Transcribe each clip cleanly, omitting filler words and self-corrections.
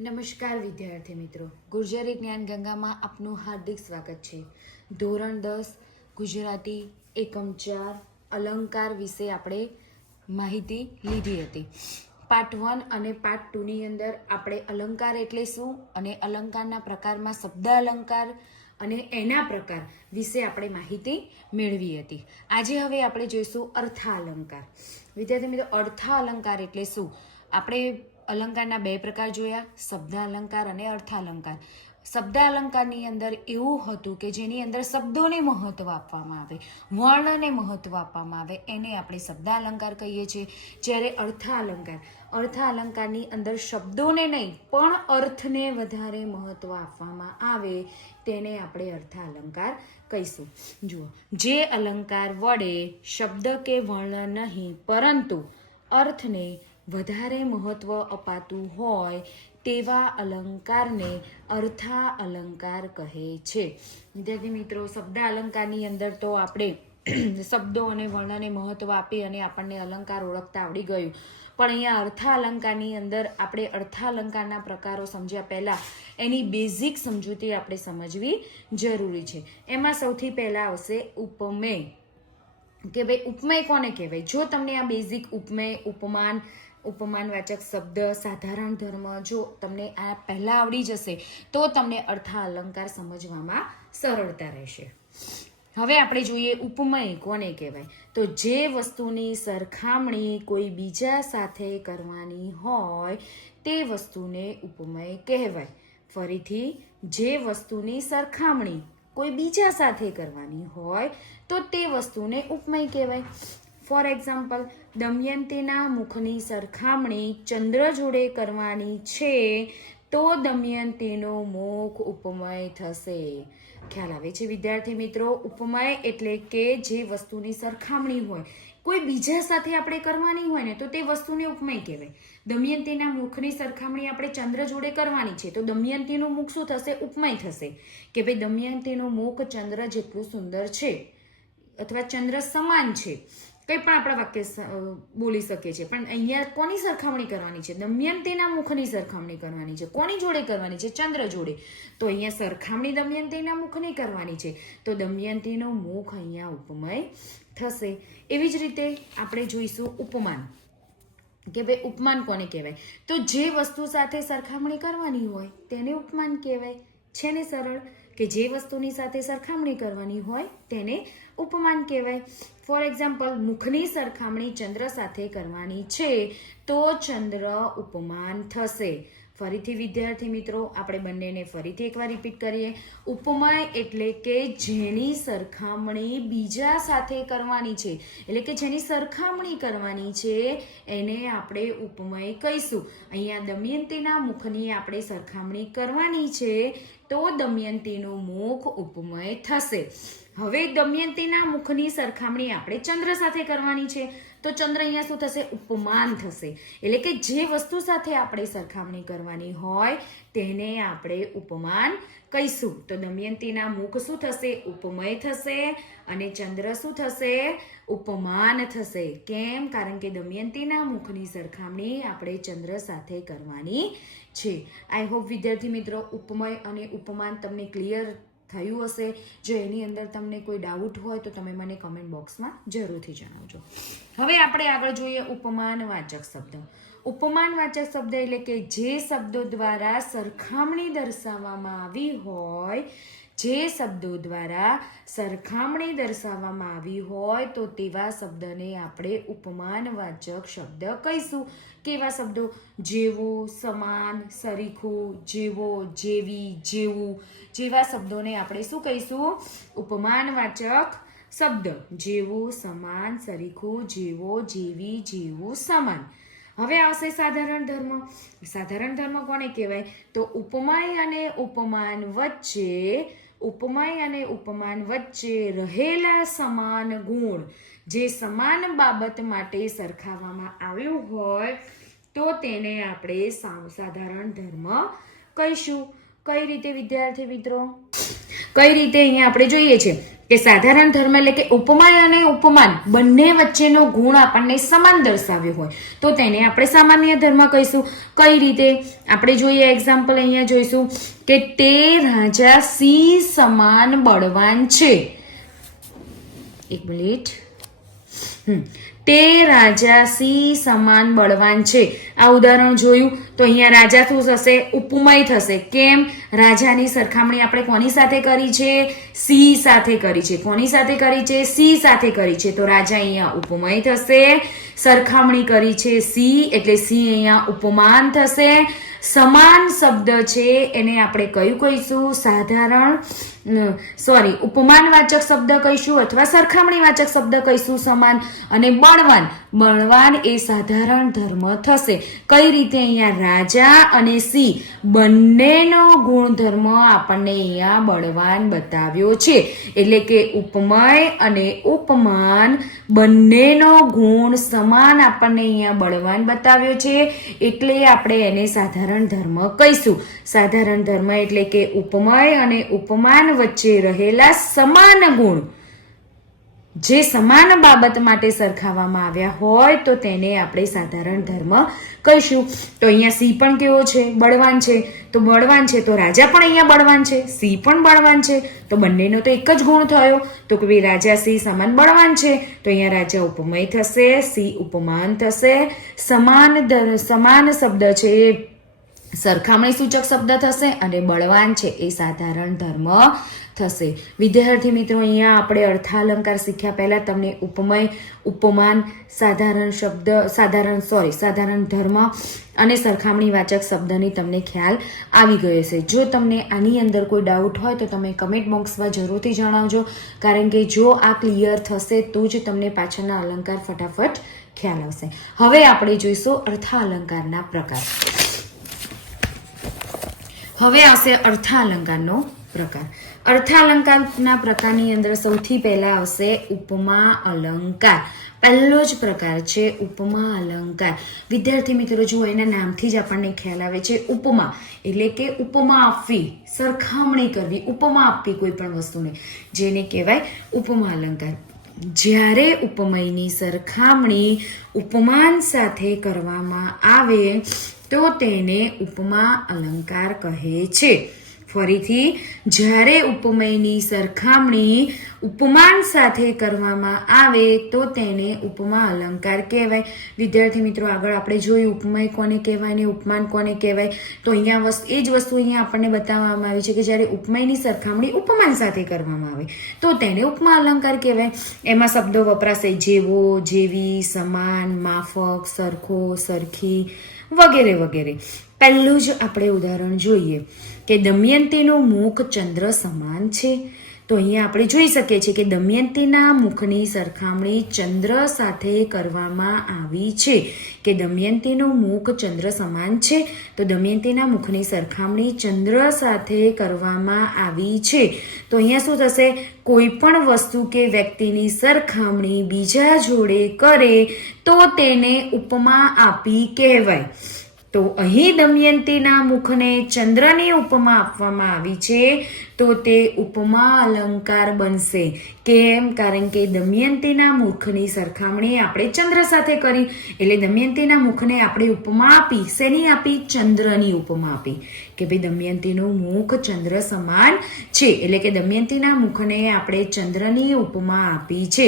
નમસ્કાર વિદ્યાર્થી મિત્રો, ગુર્જરી જ્ઞાન ગંગામાં આપનું હાર્દિક સ્વાગત છે। ધોરણ 10 ગુજરાતી એકમ 4 અલંકાર વિશે આપણે માહિતી લીધી હતી। પાર્ટ 1 અને પાર્ટ 2 ની અંદર આપણે અલંકાર એટલે શું અને અલંકારના પ્રકારમાં શબ્દ અલંકાર અને એના પ્રકાર વિશે આપણે માહિતી મેળવી હતી। આજે હવે આપણે જોઈશું અર્થાલંકાર। વિદ્યાર્થી મિત્રો, અર્થાલંકાર એટલે શું? આપણે અલંકારના બે પ્રકાર જોયા, શબ્દ અલંકાર અને અર્થાલંકાર। શબ્દ અલંકારની અંદર એવું હતું કે જેની અંદર શબ્દોને મહત્વ આપવામાં આવે, વર્ણને મહત્વ આપવામાં આવે, એને આપણે શબ્દ અલંકાર કહીએ છીએ। જ્યારે અર્થાલંકારની અંદર શબ્દોને નહીં પણ અર્થને વધારે મહત્વ આપવામાં આવે તેને આપણે અર્થાલંકાર કહીશું। જુઓ, જે અલંકાર વડે શબ્દ કે વર્ણ નહીં પરંતુ અર્થને વધારે મહત્વ અપાતું હોય તેવા અલંકારને અર્થા અલંકાર કહે છે। વિદ્યાર્થી મિત્રો, શબ્દ અલંકારની અંદર તો આપણે શબ્દો અને વર્ણને મહત્વ આપી અને આપણને અલંકાર ઓળખતા આવડી ગયું, પણ અહીંયા અર્થા અલંકારની અંદર આપણે અર્થાલંકારના પ્રકારો સમજ્યા પહેલાં એની બેઝિક સમજૂતી આપણે સમજવી જરૂરી છે। એમાં સૌથી પહેલાં આવશે ઉપમેય, કે ભાઈ ઉપમેય કોને કહેવાય? જો તમને આ બેઝિક ઉપમેય, ઉપમાનવાચક શબ્દ, સાધારણ ધર્મ જો તમને આ પહેલાં આવડી જશે તો તમને અર્થા અલંકાર સમજવામાં સરળતા રહેશે। હવે આપણે જોઈએ ઉપમેય કોને કહેવાય। તો જે વસ્તુની સરખામણી કોઈ બીજા સાથે કરવાની હોય તે વસ્તુને ઉપમેય કહેવાય। ફરીથી, જે વસ્તુની સરખામણી કોઈ બીજા સાથે કરવાની હોય તો તે વસ્તુને ઉપમેય કહેવાય। ફોર એક્ઝામ્પલ, દમયંતીના મુખની સરખામણી ચંદ્ર જોડે કરવાની છે તો દમયંતીનો મુખ ઉપમેય થશે। ખ્યાલ આવે છે વિદ્યાર્થી મિત્રો? ઉપમેય એટલે કે જે વસ્તુની સરખામણી હોય કોઈ બીજા સાથે આપણે કરવાની હોય ને તો તે વસ્તુને ઉપમેય કહેવાય। દમયંતીના મુખની સરખામણી આપણે ચંદ્ર જોડે કરવાની છે તો દમયંતીનું મુખ શું થશે? ઉપમેય થશે કે ભાઈ દમયંતીનું મુખ ચંદ્ર જેટલું સુંદર છે અથવા ચંદ્ર સમાન છે, કંઈ પણ આપણા વાક્ય બોલી શકીએ છીએ। પણ અહીંયા કોની સરખામણી કરવાની છે? દમયંતીના મુખની સરખામણી કરવાની છે। કોની જોડે કરવાની છે? ચંદ્ર જોડે। તો અહીંયા સરખામણી દમયંતીના મુખની કરવાની છે તો દમયંતીનું મુખ અહીંયા ઉપમેય થશે। એવી જ રીતે આપણે જોઈશું ઉપમાન, કે ભાઈ ઉપમાન કોને કહેવાય? તો જે વસ્તુ સાથે સરખામણી કરવાની હોય તેને ઉપમાન કહેવાય। છે ને સરળ? કે જે વસ્તુની સાથે સરખામણી કરવાની હોય તેને ઉપમાન કહેવાય। ફોર એક્ઝામ્પલ, મુખની સરખામણી ચંદ્ર સાથે કરવાની છે તો ચંદ્ર ઉપમાન થશે। ફરીથી વિદ્યાર્થી મિત્રો, આપણે બંનેને ફરીથી એકવાર રિપીટ કરીએ। ઉપમેય એટલે કે જેની સરખામણી બીજા સાથે કરવાની છે, એટલે કે જેની સરખામણી કરવાની છે એને આપણે ઉપમેય કહીશું। અહીંયા દમયંતીના મુખની આપણે સરખામણી કરવાની છે તો દમયંતીનું મુખ ઉપમેય થશે। હવે દમયંતીના મુખની સરખામણી આપણે ચંદ્ર સાથે કરવાની છે તો ચંદ્ર અહીંયા શું થશે? ઉપમાન થશે। એટલે કે જે વસ્તુ સાથે આપણે સરખામણી કરવાની હોય તેને આપણે ઉપમાન કહીશું। તો દમયંતીના મુખ શું થશે? ઉપમેય થશે અને ચંદ્ર શું થશે? ઉપમાન થશે। કેમ? કારણ કે દમયંતીના મુખની સરખામણી આપણે ચંદ્ર સાથે કરવાની છે। આઈ હોપ વિદ્યાર્થી મિત્રો ઉપમેય અને ઉપમાન તમને ક્લિયર થયું હશે। જો એની અંદર તમને કોઈ ડાઉટ હોય તો તમે મને કમેન્ટ બોક્સમાં જરૂરથી જણાવજો। હવે આપણે આગળ જોઈએ ઉપમાનવાચક શબ્દ। ઉપમાનવાચક શબ્દ એટલે કે જે શબ્દો દ્વારા સરખામણી દર્શાવવામાં આવી હોય, જે શબ્દો દ્વારા સરખામણી દર્શાવવામાં આવી હોય તો તેવા શબ્દને આપણે ઉપમાનવાચક શબ્દ કહીશું। કેવા શબ્દો? જેવું, સમાન, સરીખું, જેવો, જેવી, જેવું જેવા શબ્દોને આપણે શું કહીશું? ઉપમાનવાચક શબ્દ। જેવું, સમાન, સરીખું, જેવો, જેવી, જેવું, સમાન। હવે આવશે સાધારણ ધર્મ। સાધારણ ધર્મ કોને કહેવાય? તો ઉપમેય અને ઉપમાન વચ્ચે રહેલા સમાન ગુણ જે સમાન બાબત માટે સરખાવવામાં આવ્યું હોય તો તેને આપણે સાધારણ ધર્મ કહીશું। કઈ રીતે વિદ્યાર્થી મિત્રો? કઈ રીતે અહીંયા આપણે જોઈએ છે કે સાધારણ ધર્મ એટલે કે ઉપમાન અને ઉપમાન બંને વચ્ચેનો ગુણ આપણને સમાન દર્શાવ્યો હોય તો તેને આપણે સામાન્ય ધર્મ કહીશું. કઈ રીતે આપણે જોઈએ એક્ઝામ્પલ અહીંયા જોઈશું કે તે રાજા સિંહ સમાન બળવાન છે. એક મિનિટ. તે રાજા સિંહ સમાન બળવાન છે. આ ઉદાહરણ જોયું તો અહીંયા રાજા શું થશે? ઉપમય થશે. કેમ? રાજાની સરખામણી આપણે કોની સાથે કરી છે? સિંહ સાથે કરી છે. કોની સાથે કરી છે? સિંહ સાથે કરી છે. તો રાજા અહીંયા ઉપમય થશે. સરખામણી કરી છે સિંહ એટલે સિંહ અહીંયા ઉપમાન થશે. સમાન શબ્દ છે એને આપણે કયું કહીશું? સાધારણ ઉપમાનવાચક શબ્દ કહીશું અથવા સરખામણીવાચક શબ્દ કહીશું સમાન. અને બળવાન, બળવાન એ સાધારણ ધર્મ થશે. કઈ રીતે? અહીંયા રાજા અને સિંહ બંનેનો ગુણધર્મ આપણને અહીંયા બળવાન બતાવ્યો છે. એટલે કે ઉપમય અને ઉપમાન બંનેનો ગુણ સમાન આપણને અહીંયા બળવાન બતાવ્યો છે. એટલે આપણે એને સાધારણ ધર્મ કહીશું. સાધારણ ધર્મ એટલે કે ઉપમય અને ઉપમાન વચ્ચે રહેલા સમાન ગુણ જે સમાન બાબત માટે સરખાવવામાં આવ્યા હોય તો તેને આપણે સાધારણ ધર્મ કહીશું. તો અહીંયા સિંહ પણ કેવો છે? બળવાન છે. તો બળવાન છે તો રાજા પણ અહીંયા બળવાન છે, સિંહ પણ બળવાન છે. તો બંનેનો તો એક જ ગુણ થયો. તો કે ભાઈ રાજા સિંહ સમાન બળવાન છે તો અહીંયા રાજા ઉપમય થશે, સિંહ ઉપમાન થશે. સમાન શબ્દ છે એ સરખામણી સૂચક શબ્દ થશે અને બળવાન છે એ સાધારણ ધર્મ થશે. વિદ્યાર્થી મિત્રો, અહીંયા આપણે અર્થાલંકાર શીખ્યા પહેલા તમને ઉપમય, ઉપમાન, સાધારણ ધર્મ અને સરખામણીવાચક શબ્દની તમને ખ્યાલ આવી ગયો છે. જો તમને આની અંદર કોઈ ડાઉટ હોય તો તમે કમેન્ટ બોક્સમાં જરૂરથી જણાવજો, કારણ કે જો આ ક્લિયર થશે તો જ તમને પાછળના અલંકાર ફટાફટ ખ્યાલ આવશે. હવે આપણે જોઈશું અર્થાલંકારના પ્રકાર. હવે આવશે અર્થાલંકારનો પ્રકાર. અર્થાલંકારના પ્રકારની અંદર સૌથી પહેલા આવશે ઉપમા અલંકાર. પહેલો જ પ્રકાર છે ઉપમા અલંકાર. વિદ્યાર્થી મિત્રો જુઓ, એના નામથી જ આપણને ખ્યાલ આવે છે ઉપમા એટલે કે ઉપમા આપવી, સરખામણી કરવી, ઉપમા આપવી કોઈ પણ વસ્તુને, જેને કહેવાય ઉપમા અલંકાર. જ્યારે ઉપમયની સરખામણી ઉપમાન સાથે કરવામાં આવે તો તેને ઉપમા અલંકાર કહે છે. ફરીથી, જ્યારે ઉપમયની સરખામણી ઉપમાન સાથે કરવામાં આવે તો તેને ઉપમા અલંકાર કહેવાય. વિદ્યાર્થી મિત્રો, આગળ આપણે જોયું ઉપમય કોને કહેવાય ને ઉપમાન કોને કહેવાય. તો અહીંયા એ જ વસ્તુ અહીંયા આપણને બતાવવામાં આવી છે કે જ્યારે ઉપમયની સરખામણી ઉપમાન સાથે કરવામાં આવે તો તેને ઉપમા અલંકાર કહેવાય. એમાં શબ્દો વપરાશે જેવો, જેવી, સમાન, માફક, સરખો, સરખી વગેરે વગેરે. પહેલું જ આપણે ઉદાહરણ જોઈએ કે દમયંતીનું મુખ ચંદ્ર સમાન છે. તો અહીંયા આપણે જોઈ શકીએ છીએ કે દમયંતીના મુખની સરખામણી ચંદ્ર સાથે કરવામાં આવી છે. કે દમયંતીનું મુખ ચંદ્ર સમાન છે તો દમયંતીના મુખની સરખામણી ચંદ્ર સાથે કરવામાં આવી છે. તો અહીંયા શું થશે? કોઈ પણ વસ્તુ કે વ્યક્તિની સરખામણી બીજા જોડે કરે તો તેને ઉપમા આપી કહેવાય. તો અહીં દમયંતીના મુખને ચંદ્રની ઉપમા આપવામાં આવી છે તો તે ઉપમા અલંકાર બનશે. કેમ? કારણ કે દમયંતીના મુખની સરખામણી આપણે ચંદ્ર સાથે કરી એટલે દમયંતીના મુખને આપણે ઉપમા આપી. શેની આપી? ચંદ્રની ઉપમા આપી કે ભાઈ દમયંતીનું મુખ ચંદ્ર સમાન છે એટલે કે દમયંતીના મુખને આપણે ચંદ્રની ઉપમા આપી છે,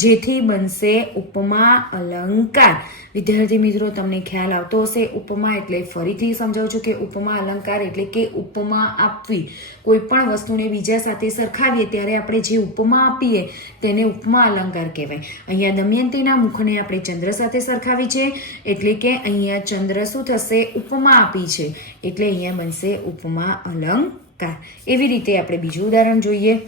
જેથી બનશે ઉપમા અલંકાર. વિદ્યાર્થી મિત્રો, તમને ખ્યાલ આવતો હશે ઉપમા એટલે. ફરીથી સમજાવું છું કે ઉપમા અલંકાર એટલે કે ઉપમા આપવી. કોઈ પણ વસ્તુને બીજા સાથે સરખાવીએ ત્યારે આપણે જે ઉપમા આપીએ તેને ઉપમા અલંકાર કહેવાય. અહીંયા દમયંતીના મુખને આપણે ચંદ્ર સાથે સરખાવી છે એટલે કે અહીંયા ચંદ્ર શું થશે? ઉપમા આપી છે એટલે અહીંયા બનશે ઉપમા અલંકાર. એવી રીતે આપણે બીજું ઉદાહરણ જોઈએ.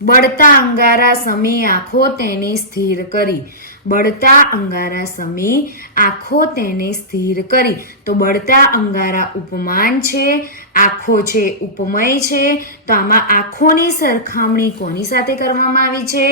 બળતા અંગારા સમી આંખો તેને સ્થિર કરી. બળતા અંગારા સમી આંખો તેને સ્થિર કરી. તો બળતા અંગારા ઉપમાન છે, આંખો છે ઉપમય છે. તો આમાં આંખોની સરખામણી કોની સાથે કરવામાં આવી છે?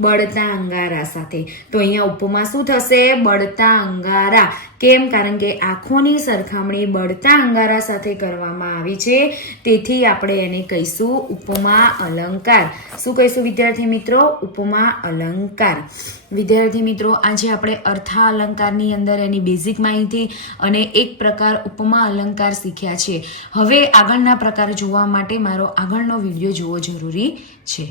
બળતા અંગારા સાથે. તો અહીંયા ઉપમા શું થશે? બળતા અંગારા. કેમ? કારણ કે આંખોની સરખામણી બળતા અંગારા સાથે કરવામાં આવી છે, તેથી આપણે એને કહીશું ઉપમા અલંકાર. શું કહીશું વિદ્યાર્થી મિત્રો? ઉપમા અલંકાર. વિદ્યાર્થી મિત્રો, આજે આપણે અર્થા અલંકારની અંદર એની બેઝિક માહિતી અને એક પ્રકાર ઉપમા અલંકાર શીખ્યા છે. હવે આગળના પ્રકાર જોવા માટે મારો આગળનો વિડીયો જોવો જરૂરી છે.